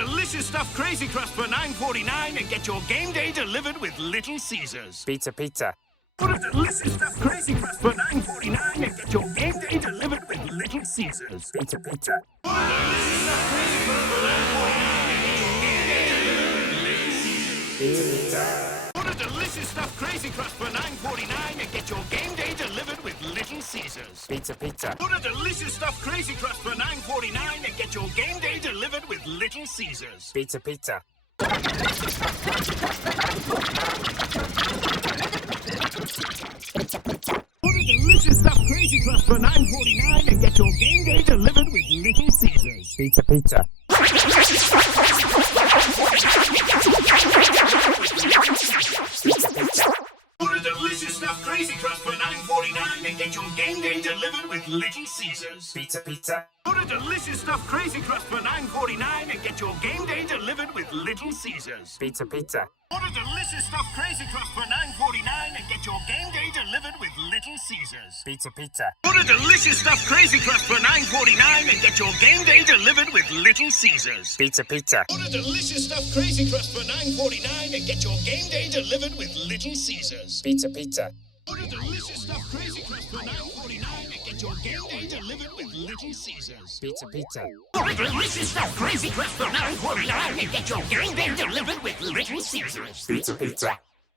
delicious stuffed crazy crust for $9.49 and get your game day delivered with Little Caesars. Pizza, pizza. Order delicious stuffed crazy crust for $9.49 and get your game day delivered with Little Caesars. Pizza, pizza. Order delicious stuffed crazy crust for $9.49 and get your game day delivered with Little Caesars. Pizza, pizza. Order delicious stuffed crazy crust for $9.49 and get your game day delivered with Little Caesars. Pizza, pizza. Order delicious stuffed crazy crust for $9.49 and get your game day delivered with Little Caesars. Pizza, pizza. Order delicious stuffed crazy crust for $9.49 and get your game day delivered with Little Caesars. Pizza, pizza. Order delicious stuffed crazy crust for $9.49 and get your game day delivered with Little Caesars. Pizza, pizza. Order delicious stuffed crazy crust for $9.49 and get your game day delivered with Little Caesars. Pizza, pizza. Order delicious stuffed crazy crust for $9.49 and get your game day delivered with Little Caesars. Pizza, pizza. Order delicious stuffed crazy crust for $9.49 and get your game day delivered with Little Caesars. Pizza, pizza. Order delicious stuffed crazy crust for $9.49 and get your game day delivered with Little Caesars. Pizza, pizza. Order delicious stuffed crazy crust for $9.49 and get your game day delivered with Little Caesars. Pizza, pizza.